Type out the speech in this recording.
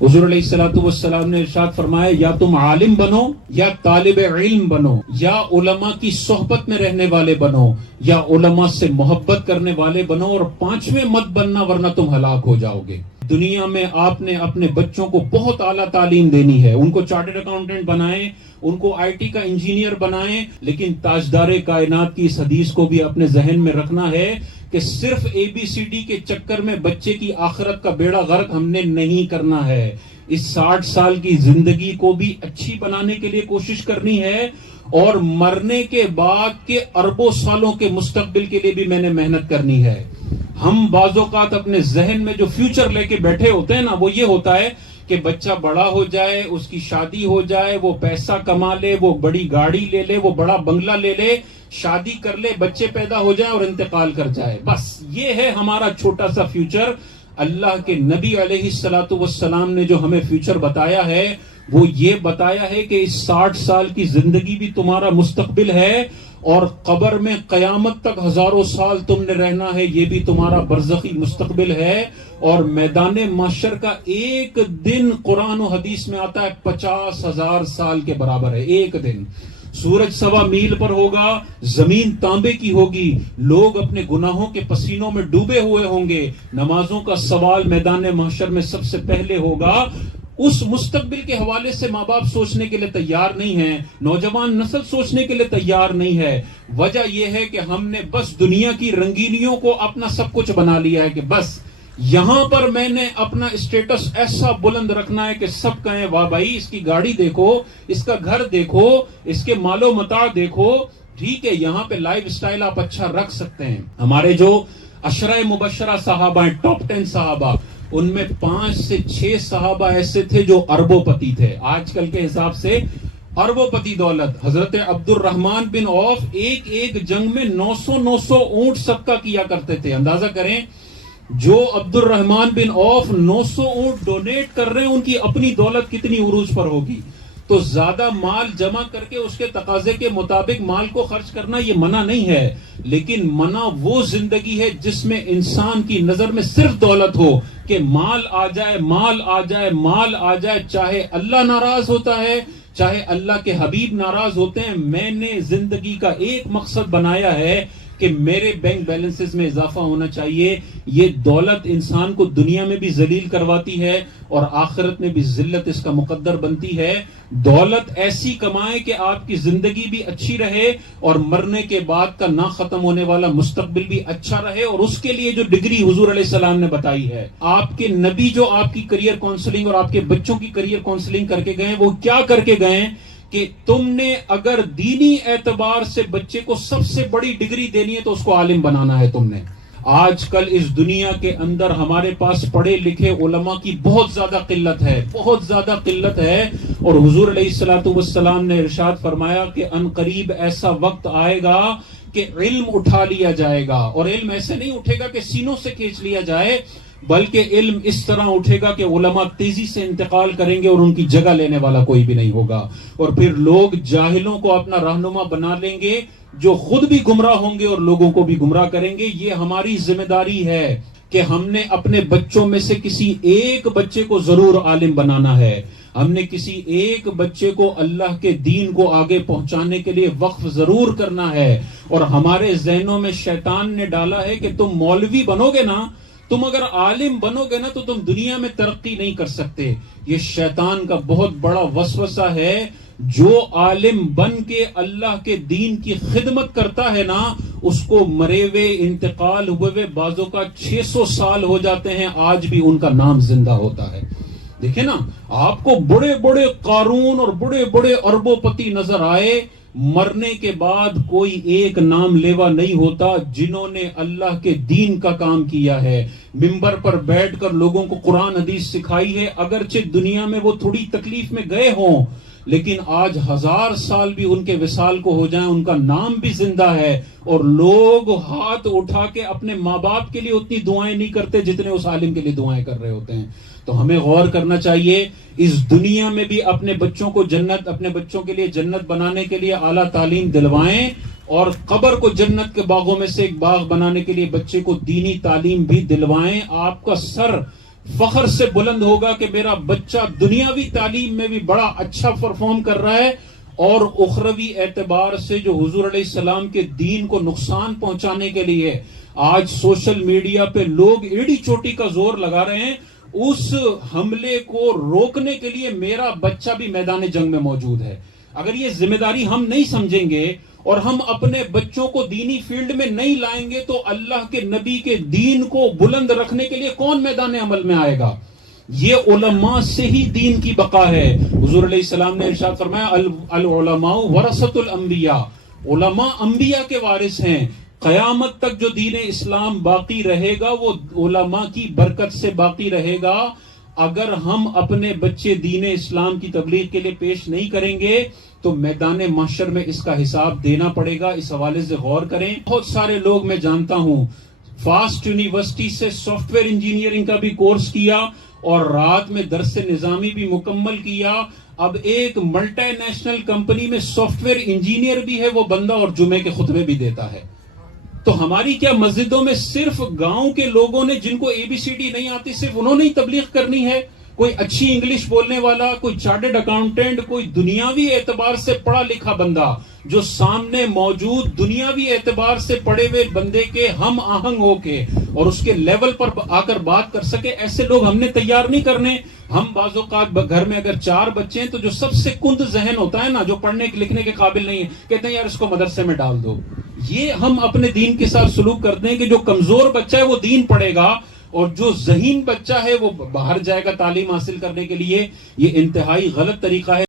حضور علیہ الصلوۃ والسلام نے ارشاد فرمایا یا تم عالم بنو یا طالب علم بنو یا علماء کی صحبت میں رہنے والے بنو یا علماء سے محبت کرنے والے بنو، اور پانچویں مت بننا ورنہ تم ہلاک ہو جاؤ گے۔ دنیا میں آپ نے اپنے بچوں کو بہت اعلیٰ تعلیم دینی ہے، ان کو چارٹرڈ اکاؤنٹنٹ بنائیں، ان کو آئی ٹی کا انجینئر بنائیں، لیکن تاجدار کائنات کی اس حدیث کو بھی اپنے ذہن میں رکھنا ہے کہ صرف اے بی سی ڈی کے چکر میں بچے کی آخرت کا بیڑا غرق ہم نے نہیں کرنا ہے۔ اس 60 سال کی زندگی کو بھی اچھی بنانے کے لیے کوشش کرنی ہے، اور مرنے کے بعد کے اربوں سالوں کے مستقبل کے لیے بھی میں نے محنت کرنی ہے۔ ہم بعض اوقات اپنے ذہن میں جو فیوچر لے کے بیٹھے ہوتے ہیں نا، وہ یہ ہوتا ہے کہ بچہ بڑا ہو جائے، اس کی شادی ہو جائے، وہ پیسہ کما لے، وہ بڑی گاڑی لے لے، وہ بڑا بنگلہ لے لے، شادی کر لے، بچے پیدا ہو جائیں اور انتقال کر جائے، بس یہ ہے ہمارا چھوٹا سا فیوچر۔ اللہ کے نبی علیہ الصلوۃ والسلام نے جو ہمیں فیوچر بتایا ہے وہ یہ بتایا ہے کہ اس 60 سال کی زندگی بھی تمہارا مستقبل ہے، اور قبر میں قیامت تک ہزاروں سال تم نے رہنا ہے، یہ بھی تمہارا برزخی مستقبل ہے، اور میدان محشر کا ایک دن قرآن و حدیث میں آتا ہے 50,000 سال کے برابر ہے۔ ایک دن سورج 1.25 میل پر ہوگا، زمین تانبے کی ہوگی، لوگ اپنے گناہوں کے پسینوں میں ڈوبے ہوئے ہوں گے، نمازوں کا سوال میدان محشر میں سب سے پہلے ہوگا۔ اس مستقبل کے حوالے سے ماں باپ سوچنے کے لیے تیار نہیں ہیں، نوجوان نسل سوچنے کے لیے تیار نہیں ہے۔ وجہ یہ ہے کہ ہم نے بس دنیا کی رنگینیوں کو اپنا سب کچھ بنا لیا ہے کہ بس یہاں پر میں نے اپنا اسٹیٹس ایسا بلند رکھنا ہے کہ سب کہیں واہ بھائی اس کی گاڑی دیکھو، اس کا گھر دیکھو، اس کے مال و متاع دیکھو۔ ٹھیک ہے، یہاں پہ لائف سٹائل آپ اچھا رکھ سکتے ہیں۔ ہمارے جو عشرہ مبشرہ صحابہ ہیں، ٹاپ 10 صحابہ، ان میں 5 سے 6 صحابہ ایسے تھے جو اربوں پتی تھے، آج کل کے حساب سے اربوں پتی دولت۔ حضرت عبد الرحمن بن عوف ایک جنگ میں 900 اونٹ صدقہ کیا کرتے تھے۔ اندازہ کریں جو عبد الرحمن بن عوف 900 اونٹ ڈونیٹ کر رہے ہیں، ان کی اپنی دولت کتنی عروج پر ہوگی۔ تو زیادہ مال جمع کر کے اس کے تقاضے کے مطابق مال کو خرچ کرنا یہ منع نہیں ہے، لیکن منع وہ زندگی ہے جس میں انسان کی نظر میں صرف دولت ہو، کہ مال آ جائے، مال آ جائے، مال آ جائے، چاہے اللہ ناراض ہوتا ہے، چاہے اللہ کے حبیب ناراض ہوتے ہیں۔ میں نے زندگی کا ایک مقصد بنایا ہے کہ میرے بینک بیلنسز میں اضافہ ہونا چاہیے۔ یہ دولت انسان کو دنیا میں بھی ذلیل کرواتی ہے اور آخرت میں بھی ذلت اس کا مقدر بنتی ہے۔ دولت ایسی کمائیں کہ آپ کی زندگی بھی اچھی رہے اور مرنے کے بعد کا نہ ختم ہونے والا مستقبل بھی اچھا رہے، اور اس کے لیے جو ڈگری حضور علیہ السلام نے بتائی ہے، آپ کے نبی جو آپ کی کریئر کاؤنسلنگ اور آپ کے بچوں کی کریئر کاؤنسلنگ کر کے گئے، وہ کیا کر کے گئے کہ تم نے اگر دینی اعتبار سے بچے کو سب سے بڑی ڈگری دینی ہے تو اس کو عالم بنانا ہے تم نے۔ آج کل اس دنیا کے اندر ہمارے پاس پڑھے لکھے علماء کی بہت زیادہ قلت ہے، بہت زیادہ قلت ہے، اور حضور علیہ الصلوۃ والسلام نے ارشاد فرمایا کہ ان قریب ایسا وقت آئے گا کہ علم اٹھا لیا جائے گا، اور علم ایسے نہیں اٹھے گا کہ سینوں سے کھینچ لیا جائے، بلکہ علم اس طرح اٹھے گا کہ علماء تیزی سے انتقال کریں گے اور ان کی جگہ لینے والا کوئی بھی نہیں ہوگا، اور پھر لوگ جاہلوں کو اپنا رہنما بنا لیں گے جو خود بھی گمراہ ہوں گے اور لوگوں کو بھی گمراہ کریں گے۔ یہ ہماری ذمہ داری ہے کہ ہم نے اپنے بچوں میں سے کسی ایک بچے کو ضرور عالم بنانا ہے، ہم نے کسی ایک بچے کو اللہ کے دین کو آگے پہنچانے کے لیے وقف ضرور کرنا ہے۔ اور ہمارے ذہنوں میں شیطان نے ڈالا ہے کہ تم مولوی بنو گے نا، تم اگر عالم بنو گے نا تو تم دنیا میں ترقی نہیں کر سکتے۔ یہ شیطان کا بہت بڑا وسوسہ ہے۔ جو عالم بن کے اللہ کے دین کی خدمت کرتا ہے نا، اس کو مرے ہوئے، انتقال ہوئے بعضوں کا 600 سال ہو جاتے ہیں، آج بھی ان کا نام زندہ ہوتا ہے۔ دیکھیں نا، آپ کو بڑے بڑے قارون اور بڑے بڑے اربوں پتی نظر آئے، مرنے کے بعد کوئی ایک نام لیوا نہیں ہوتا جنہوں نے اللہ کے دین کا کام کیا ہے، ممبر پر بیٹھ کر لوگوں کو قرآن حدیث سکھائی ہے۔ اگرچہ دنیا میں وہ تھوڑی تکلیف میں گئے ہوں، لیکن آج 1000 سال بھی ان کے وصال کو ہو جائیں، ان کا نام بھی زندہ ہے، اور لوگ ہاتھ اٹھا کے اپنے ماں باپ کے لیے اتنی دعائیں نہیں کرتے جتنے اس عالم کے لیے دعائیں کر رہے ہوتے ہیں۔ تو ہمیں غور کرنا چاہیے، اس دنیا میں بھی اپنے بچوں کو جنت، اپنے بچوں کے لیے جنت بنانے کے لیے اعلیٰ تعلیم دلوائیں، اور قبر کو جنت کے باغوں میں سے ایک باغ بنانے کے لیے بچے کو دینی تعلیم بھی دلوائیں۔ آپ کا سر فخر سے بلند ہوگا کہ میرا بچہ دنیاوی تعلیم میں بھی بڑا اچھا پرفارم کر رہا ہے، اور اخروی اعتبار سے جو حضور علیہ السلام کے دین کو نقصان پہنچانے کے لیے آج سوشل میڈیا پہ لوگ ایڑی چوٹی کا زور لگا رہے ہیں، اس حملے کو روکنے کے لیے میرا بچہ بھی میدان جنگ میں موجود ہے۔ اگر یہ ذمہ داری ہم نہیں سمجھیں گے اور ہم اپنے بچوں کو دینی فیلڈ میں نہیں لائیں گے تو اللہ کے نبی کے دین کو بلند رکھنے کے لیے کون میدان عمل میں آئے گا؟ یہ علماء سے ہی دین کی بقا ہے۔ حضور علیہ السلام نے ارشاد فرمایا العلماء ورثۃ الانبیاء، علماء انبیاء کے وارث ہیں۔ قیامت تک جو دین اسلام باقی رہے گا وہ علماء کی برکت سے باقی رہے گا۔ اگر ہم اپنے بچے دین اسلام کی تبلیغ کے لیے پیش نہیں کریں گے تو میدان محشر میں اس کا حساب دینا پڑے گا۔ اس حوالے سے غور کریں۔ بہت سارے لوگ میں جانتا ہوں فاسٹ یونیورسٹی سے سافٹ ویئر انجینئرنگ کا بھی کورس کیا اور رات میں درس نظامی بھی مکمل کیا، اب ایک ملٹی نیشنل کمپنی میں سافٹ ویئر انجینئر بھی ہے وہ بندہ، اور جمعے کے خطبے بھی دیتا ہے۔ تو ہماری کیا مسجدوں میں صرف گاؤں کے لوگوں نے جن کو ABCD نہیں آتی صرف انہوں نے ہی تبلیغ کرنی ہے؟ کوئی اچھی انگلش بولنے والا، کوئی چارٹرڈ اکاؤنٹنٹ، کوئی دنیاوی اعتبار سے پڑھا لکھا بندہ جو سامنے موجود دنیاوی اعتبار سے پڑھے ہوئے بندے کے ہم آہنگ ہو کے اور اس کے لیول پر آ کر بات کر سکے، ایسے لوگ ہم نے تیار نہیں کرنے۔ ہم بعض اوقات گھر میں اگر 4 بچے ہیں تو جو سب سے کند ذہن ہوتا ہے نا، جو پڑھنے لکھنے کے قابل نہیں ہے، کہتے ہیں یار اس کو مدرسے میں ڈال دو۔ یہ ہم اپنے دین کے ساتھ سلوک کرتے ہیں کہ جو کمزور بچہ ہے وہ دین پڑھے گا اور جو ذہین بچہ ہے وہ باہر جائے گا تعلیم حاصل کرنے کے لیے۔ یہ انتہائی غلط طریقہ ہے۔